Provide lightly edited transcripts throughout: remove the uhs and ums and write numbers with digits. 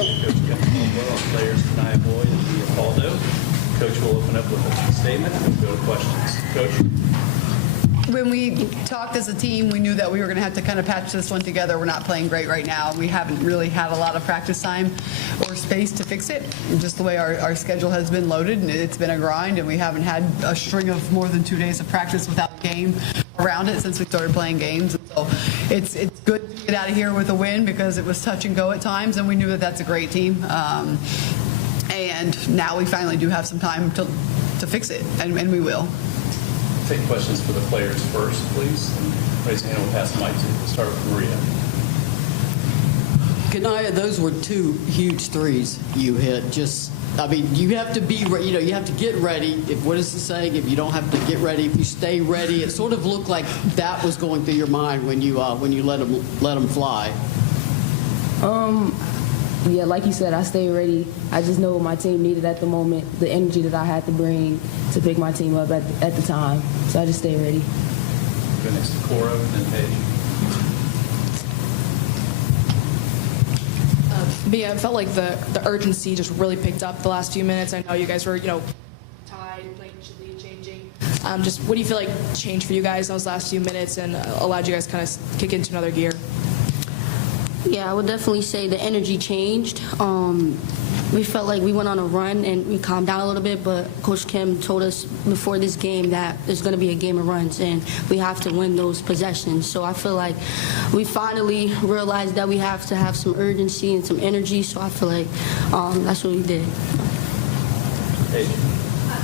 Coach Kim Caldwell, and players Kaniya and Pauldo. Coach will open up with a statement and we'll go to questions. Coach? When we talked as a team, we knew that we were going to have to kind of patch this one together. We're not playing great right now. We haven't really had a lot of practice time or space to fix it. Just the way our schedule has been loaded, and it's been a grind, and we haven't had a string of more than 2 days of practice without a game around it since we started playing games. And so it's good to get out of here with a win because it was touch and go at times, and we knew that that's a great team. And now we finally do have some time to fix it, and we will. Take questions for the players first, please. And raise your hand and we'll pass the mic to you. We'll start with Maria. Kaniya, those were 2 huge threes you hit. You have to be, you have to get ready. What is the saying? If you don't have to get ready, if you stay ready, it sort of looked like that was going through your mind when you let them fly. Yeah, like you said, I stayed ready. I just know what my team needed at the moment, the energy that I had to bring to pick my team up at the time. So I just stayed ready. Go next to Cora and then Paige. I felt like the urgency just really picked up the last few minutes. I know you guys were, tied, playing, changing. Just what do you feel like changed for you guys in those last few minutes and allowed you guys kind of kick into another gear? Yeah, I would definitely say the energy changed. We felt like we went on a run and we calmed down a little bit, but Coach Kim told us before this game that there's going to be a game of runs and we have to win those possessions. So I feel like we finally realized that we have to have some urgency and some energy, so I feel like that's what we did.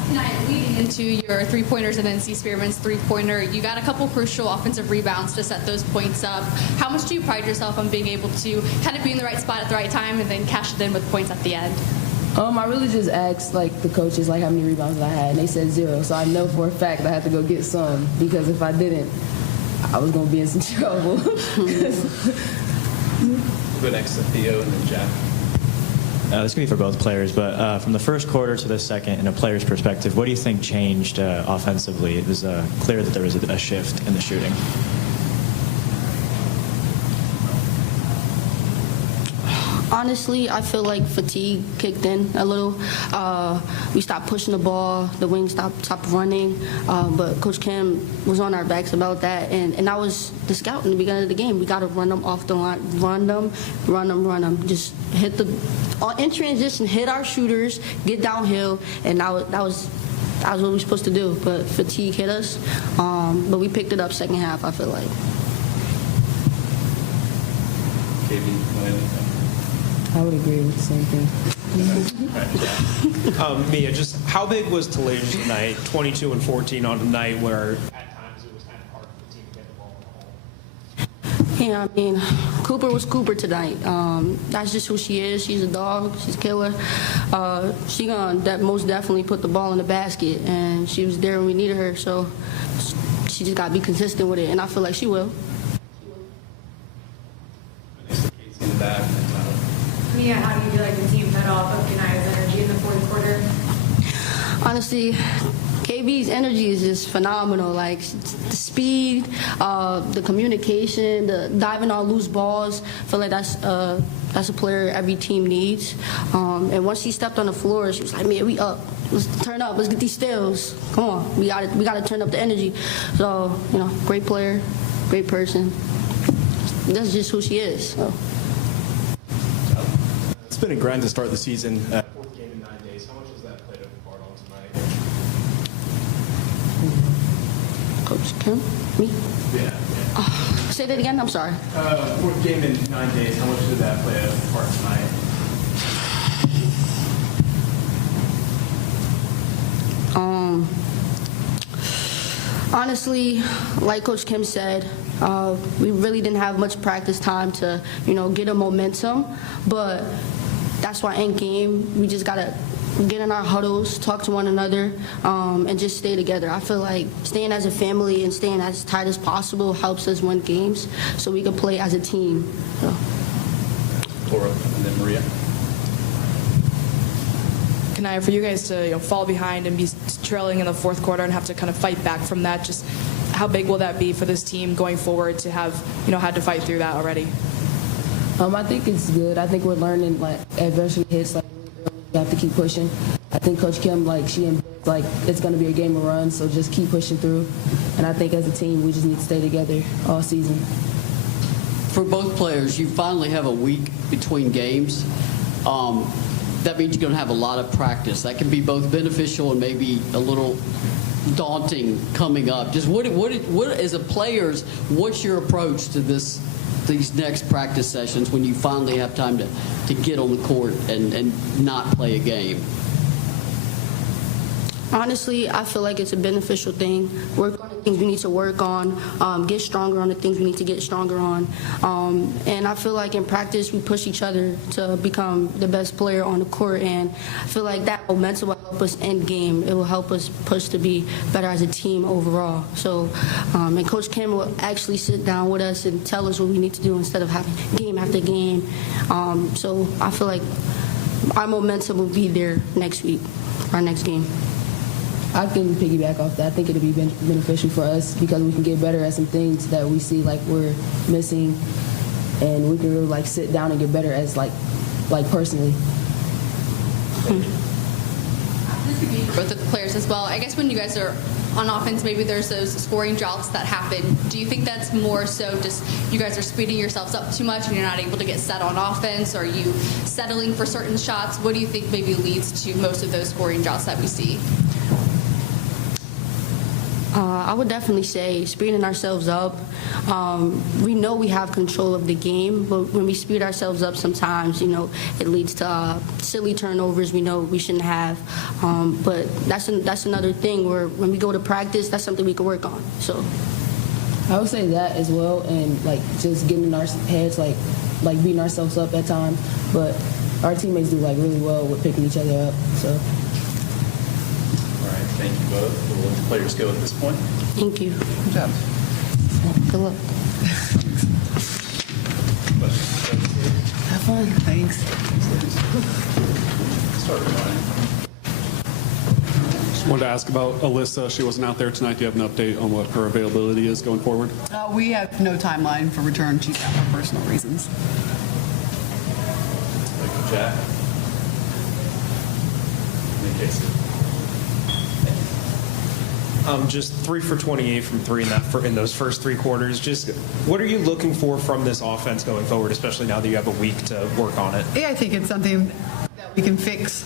Kaniya, leading into your three-pointers and then C. Spearman's three-pointer, you got a couple crucial offensive rebounds to set those points up. How much do you pride yourself on being able to kind of be in the right spot at the right time and then cash it in with points at the end? I really just asked the coaches how many rebounds I had, and they said 0. So I know for a fact I had to go get some because if I didn't, I was going to be in some trouble. We'll go next to Theo and then Jack. This can be for both players, but from the first quarter to the second, in a player's perspective, what do you think changed offensively? It was clear that there was a shift in the shooting. Honestly, I feel like fatigue kicked in a little. We stopped pushing the ball. The wings stopped running. But Coach Kim was on our backs about that. And that was the scout in the beginning of the game. We got to run them off the line. Run them. Just hit in transition, hit our shooters, get downhill. And that was what we were supposed to do. But fatigue hit us. But we picked it up second half, I feel like. KB, I would agree with the same thing. Mia, just how big was Talladge tonight? 22 and 14 on a night where at times it was kind of hard for the team to get the ball in the hole. Yeah, I mean, Cooper was Cooper tonight. That's just who she is. She's a dog. She's a killer. She gonna most definitely put the ball in the basket, and she was there when we needed her. So she just got to be consistent with it, and I feel like she will. next to Casey in the back and then Tyler. Kaniya, how do you feel like the team fed off of Kaniya's energy in the fourth quarter? Honestly, KB's energy is just phenomenal. Like the speed, the communication, the diving on loose balls. I feel like that's a player every team needs. And once she stepped on the floor, she was like, "Man, we up. Let's turn up. Let's get these steals. Come on, we got to turn up the energy." So great player, great person. That's just who she is. So. It's been a grind to start the season. Fourth game in 9 days. How much has that played a part on tonight? Coach Kim? Me? Yeah. Say that again? I'm sorry. Fourth game in 9 days. How much did that play a part tonight? Honestly, like Coach Kim said, we really didn't have much practice time to, get a momentum. But that's why in game, we just gotta get in our huddles, talk to one another, and just stay together. I feel like staying as a family and staying as tight as possible helps us win games, so we can play as a team. So. Laura and then Maria. Kaniya, for you guys to fall behind and be trailing in the fourth quarter and have to kind of fight back from that, just how big will that be for this team going forward to have had to fight through that already? I think it's good. I think we're learning, like, eventually hits, like, you have to keep pushing. I think Coach Kim, like, it's going to be a game of runs, so just keep pushing through. And I think as a team, we just need to stay together all season. For both players, you finally have a week between games. That means you're going to have a lot of practice. That can be both beneficial and maybe a little daunting coming up. Just what as a players, what's your approach to these next practice sessions when you finally have time to get on the court and not play a game? Honestly, I feel like it's a beneficial thing. Work on the things we need to work on, get stronger on the things we need to get stronger on. And I feel like in practice, we push each other to become the best player on the court. And I feel like that momentum will help us end game. It will help us push to be better as a team overall. So, and Coach Kim will actually sit down with us and tell us what we need to do instead of having game after game. So I feel like our momentum will be there next week, our next game. I can piggyback off that. I think it'll be beneficial for us because we can get better at some things that we see like we're missing, and we can really like sit down and get better as like personally. This could be for both of the players as well. I guess when you guys are on offense, maybe there's those scoring droughts that happen. Do you think that's more so just you guys are speeding yourselves up too much and you're not able to get set on offense? Or are you settling for certain shots? What do you think maybe leads to most of those scoring droughts that we see? I would definitely say speeding ourselves up. We know we have control of the game, but when we speed ourselves up sometimes, it leads to silly turnovers we know we shouldn't have. But that's another thing where when we go to practice, that's something we can work on. So I would say that as well, and like just getting in our heads, like beating ourselves up at times. But our teammates do like really well with picking each other up. So. All right, thank you both. We'll let the players go at this point. Thank you. Good job. Good luck. Have fun. Thanks. Start with Ryan. Just wanted to ask about Alyssa. She wasn't out there tonight. Do you have an update on what her availability is going forward? We have no timeline for return. She's out for personal reasons. Thank you, Jack. And then Casey. Just 3 for 28 from three in those first 3 quarters. Just what are you looking for from this offense going forward, especially now that you have a week to work on it? Yeah, I think it's something that we can fix.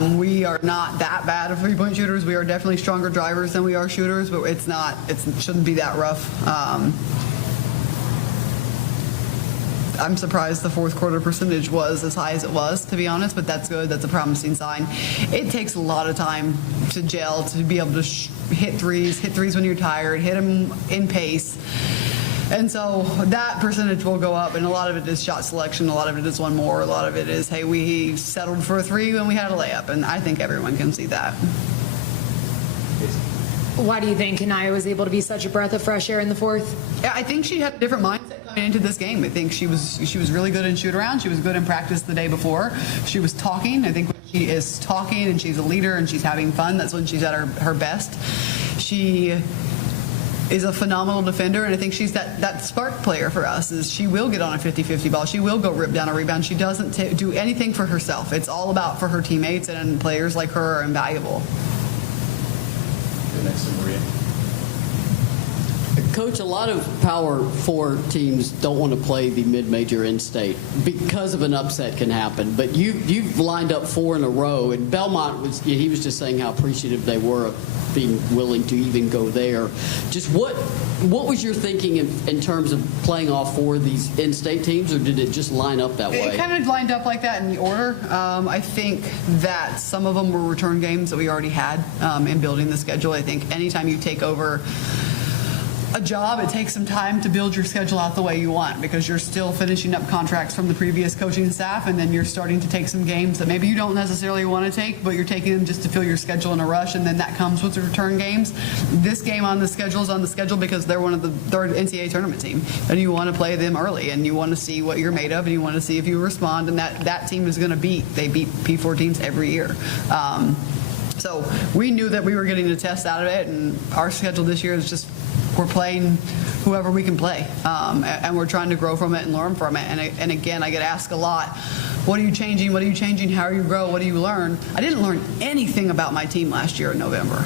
We are not that bad of three-point shooters. We are definitely stronger drivers than we are shooters, but it shouldn't be that rough. I'm surprised the fourth quarter percentage was as high as it was, to be honest, but that's good. That's a promising sign. It takes a lot of time to gel, to be able to hit threes when you're tired, hit them in pace. And so that percentage will go up, and a lot of it is shot selection, a lot of it is one more, a lot of it is, hey, we settled for a 3 when we had a layup, and I think everyone can see that. Why do you think Kaniya was able to be such a breath of fresh air in the fourth? Yeah, I think she had a different mindset coming into this game. I think she was really good in shoot around. She was good in practice the day before. She was talking. I think when she is talking and she's a leader and she's having fun, that's when she's at her best. She is a phenomenal defender, and I think she's that spark player for us. Is she will get on a 50-50 ball. She will go rip down a rebound. She doesn't do anything for herself. It's all about for her teammates, and players like her are invaluable. Go next to Maria. Coach, a lot of Power 4 teams don't want to play the mid-major in-state because of an upset can happen. But you've lined up 4 in a row, and Belmont he was just saying how appreciative they were of being willing to even go there. Just what was your thinking in terms of playing all 4 of these in-state teams, or did it just line up that way? It kind of lined up like that in the order. I think that some of them were return games that we already had in building the schedule. I think anytime you take over a job, it takes some time to build your schedule out the way you want, because you're still finishing up contracts from the previous coaching staff, and then you're starting to take some games that maybe you don't necessarily want to take, but you're taking them just to fill your schedule in a rush, and then that comes with the return games. This game on the schedule is on the schedule because they're one of the third NCAA tournament team, and you want to play them early, and you want to see what you're made of, and you want to see if you respond, and that team is going to beat. They beat P4 teams every year. So we knew that we were getting a test out of it, and our schedule this year is just we're playing whoever we can play, and we're trying to grow from it and learn from it. And again, I get asked a lot, what are you changing? What are you changing? How do you grow? What do you learn? I didn't learn anything about my team last year in November.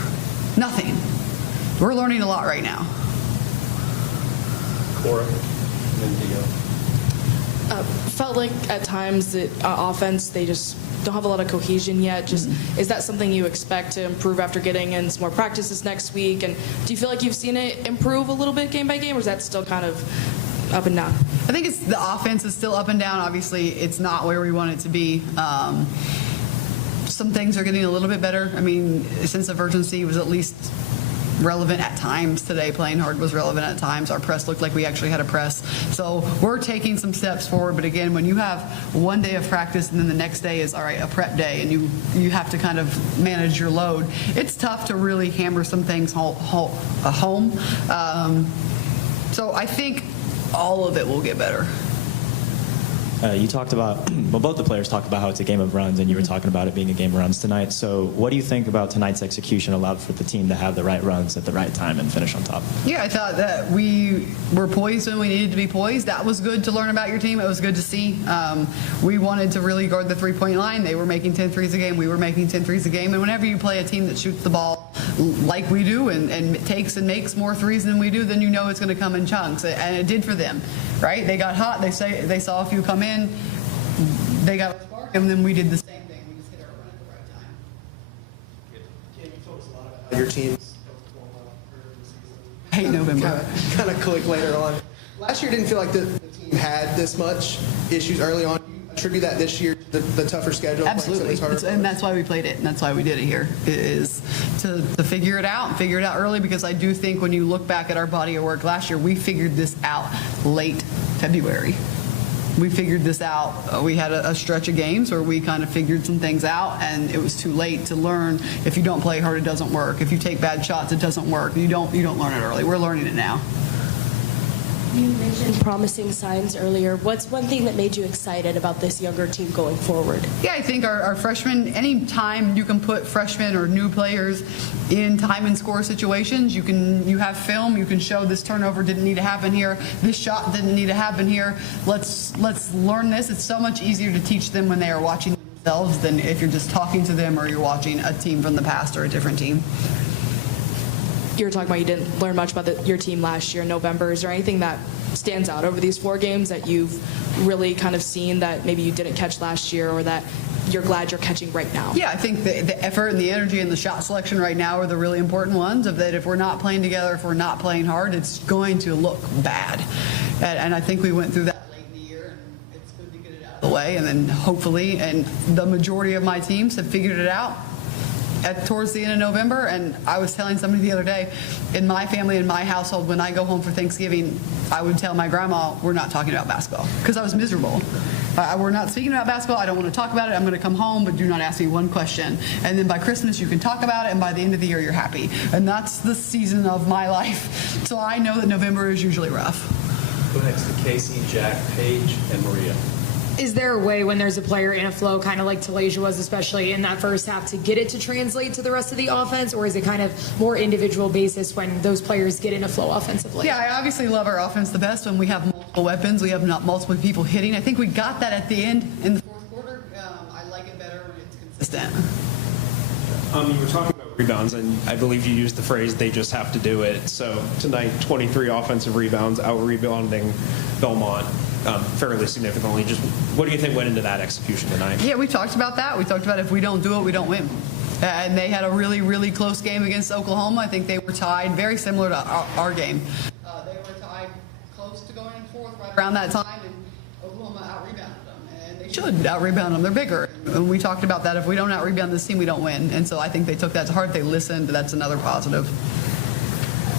Nothing. We're learning a lot right now. Cora, then Dio. Felt like at times that offense, they just don't have a lot of cohesion yet. Just is that something you expect to improve after getting in some more practices next week? And do you feel like you've seen it improve a little bit game by game, or is that still kind of up and down? I think it's the offense is still up and down. Obviously, it's not where we want it to be. Some things are getting a little bit better. I mean, sense of urgency was at least relevant at times today. Playing hard was relevant at times. Our press looked like we actually had a press. So we're taking some steps forward. But again, when you have one day of practice and then the next day is, all right, a prep day, and you have to kind of manage your load, it's tough to really hammer some things home. So I think all of it will get better. You talked about, well, both the players talked about how it's a game of runs, and you were talking about it being a game of runs tonight. So what do you think about tonight's execution allowed for the team to have the right runs at the right time and finish on top? Yeah, I thought that we were poised when we needed to be poised. That was good to learn about your team. It was good to see. We wanted to really guard the three-point line. They were making 10 threes a game. We were making 10 threes a game. And whenever you play a team that shoots the ball like we do and takes and makes more threes than we do, then you know it's going to come in chunks. And it did for them, right? They got hot. They saw a few come in. They got a spark, and then we did the same thing. We just hit our run at the right time. Kim, you told us a lot about how your team's performed well earlier in the season. I hate November. Kind of click later on. Last year didn't feel like the team had this much issues early on. Do you attribute that this year to the tougher schedule? Absolutely, and that's why we played it, and that's why we did it here, is to figure it out early, because I do think when you look back at our body of work last year, we figured this out late February. We figured this out. We had a stretch of games where we kind of figured some things out, and it was too late to learn. If you don't play hard, it doesn't work. If you take bad shots, it doesn't work. You don't learn it early. We're learning it now. You mentioned promising signs earlier. What's one thing that made you excited about this younger team going forward? Yeah, I think our freshmen, any time you can put freshmen or new players in time and score situations, you have film, you can show this turnover didn't need to happen here, this shot didn't need to happen here. Let's learn this. It's so much easier to teach them when they are watching themselves than if you're just talking to them or you're watching a team from the past or a different team. You were talking about you didn't learn much about your team last year in November. Is there anything that stands out over these 4 games that you've really kind of seen that maybe you didn't catch last year, or that you're glad you're catching right now? Yeah, I think the effort and the energy and the shot selection right now are the really important ones, of that if we're not playing together, if we're not playing hard, it's going to look bad. And I think we went through that late in the year, and it's good to get it out of the way. And then hopefully, and the majority of my teams have figured it out towards the end of November. And I was telling somebody the other day, in my family, in my household, when I go home for Thanksgiving, I would tell my grandma, we're not talking about basketball, because I was miserable. We're not speaking about basketball. I don't want to talk about it. I'm going to come home, but do not ask me one question. And then by Christmas, you can talk about it, and by the end of the year, you're happy. And that's the season of my life. So I know that November is usually rough. Go next to Casey, Jack, Paige, and Maria. Is there a way when there's a player in a flow, kind of like Talasia was, especially in that first half, to get it to translate to the rest of the offense? Or is it kind of more individual basis when those players get in a flow offensively? Yeah, I obviously love our offense the best when we have multiple weapons. We have not multiple people hitting. I think we got that at the end in the fourth quarter. I like it better when it's consistent. You were talking about rebounds, and I believe you used the phrase, they just have to do it. So tonight, 23 offensive rebounds, out-rebounding Belmont fairly significantly. Just what do you think went into that execution tonight? Yeah, we talked about that. We talked about if we don't do it, we don't win. And they had a really, really close game against Oklahoma. I think they were tied, very similar to our game. They were tied close to going in fourth right around that time, and Oklahoma out-rebounded them. And they should out-rebound them. They're bigger. And we talked about that. If we don't out-rebound this team, we don't win. And so I think they took that to heart. They listened. That's another positive.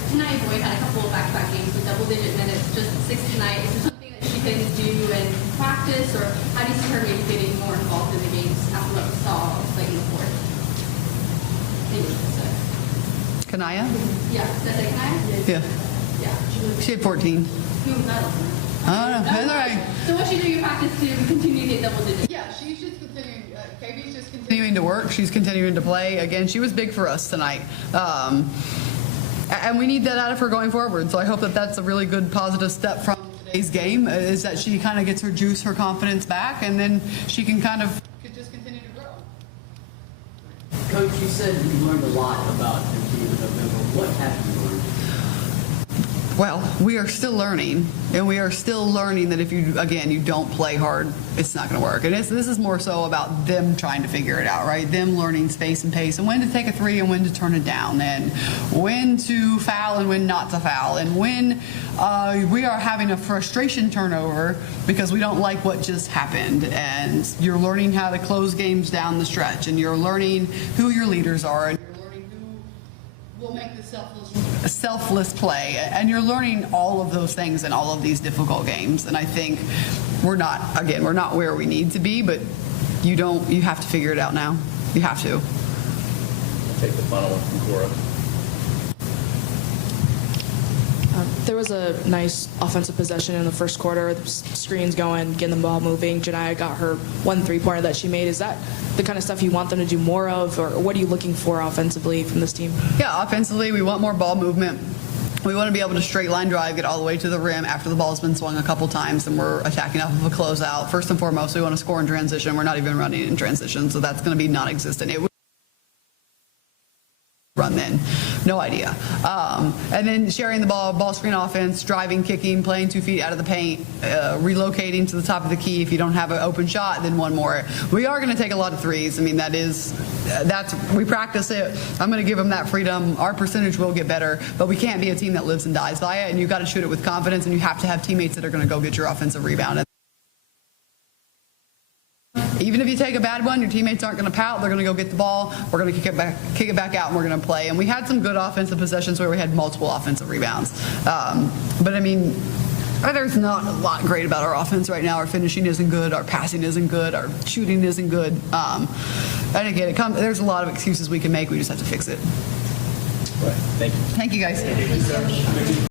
Tonight, Boyd had a couple of back-to-back games with double-digit minutes, just 6 tonight. Is there something that she can do in practice, or how do you see her maybe getting more involved in the games after what we saw late in the fourth? Kaniya? Yeah, did I say Kaniya? Yeah. Yeah. She had 14. Who was that? I don't know. That's all right. So what she do in practice to continue to get double digits? Yeah, she's just continuing. KB's just continuing to work. She's continuing to play. Again, she was big for us tonight. And we need that out of her going forward. So I hope that that's a really good positive step from today's game, is that she kind of gets her juice, her confidence back, and then she can kind of just continue to grow. Coach, you said you learned a lot about your team in November. What have you learned? Well, we are still learning, and we are still learning that if you don't play hard, it's not going to work. And this is more so about them trying to figure it out, right? Them learning space and pace, and when to take a three and when to turn it down, and when to foul and when not to foul, and when we are having a frustration turnover because we don't like what just happened. And you're learning how to close games down the stretch, and you're learning who your leaders are, and you're learning who will make the selfless play, and you're learning all of those things in all of these difficult games. And I think we're not where we need to be, but you have to figure it out now. You have to. I'll take the final one from Cora. There was a nice offensive possession in the first quarter. The screens going, getting the ball moving. Kaniya got her 1 3-pointer that she made. Is that the kind of stuff you want them to do more of, or what are you looking for offensively from this team? Yeah, offensively, we want more ball movement. We want to be able to straight line drive, get all the way to the rim after the ball's been swung a couple times and we're attacking off of a closeout. First and foremost, we want to score in transition. We're not even running in transition, so that's going to be non-existent. It would run then. No idea. And then sharing the ball screen offense, driving, kicking, playing 2 feet out of the paint, relocating to the top of the key. If you don't have an open shot, then one more. We are going to take a lot of threes. I mean, we practice it. I'm going to give them that freedom. Our percentage will get better, but we can't be a team that lives and dies by it, and you've got to shoot it with confidence, and you have to have teammates that are going to go get your offensive rebound. Even if you take a bad one, your teammates aren't going to pout. They're going to go get the ball. We're going to kick it back out, and we're going to play. And we had some good offensive possessions where we had multiple offensive rebounds. But I mean, there's not a lot great about our offense right now. Our finishing isn't good. Our passing isn't good. Our shooting isn't good. And again, there's a lot of excuses we can make. We just have to fix it. Right. Thank you. Thank you, guys.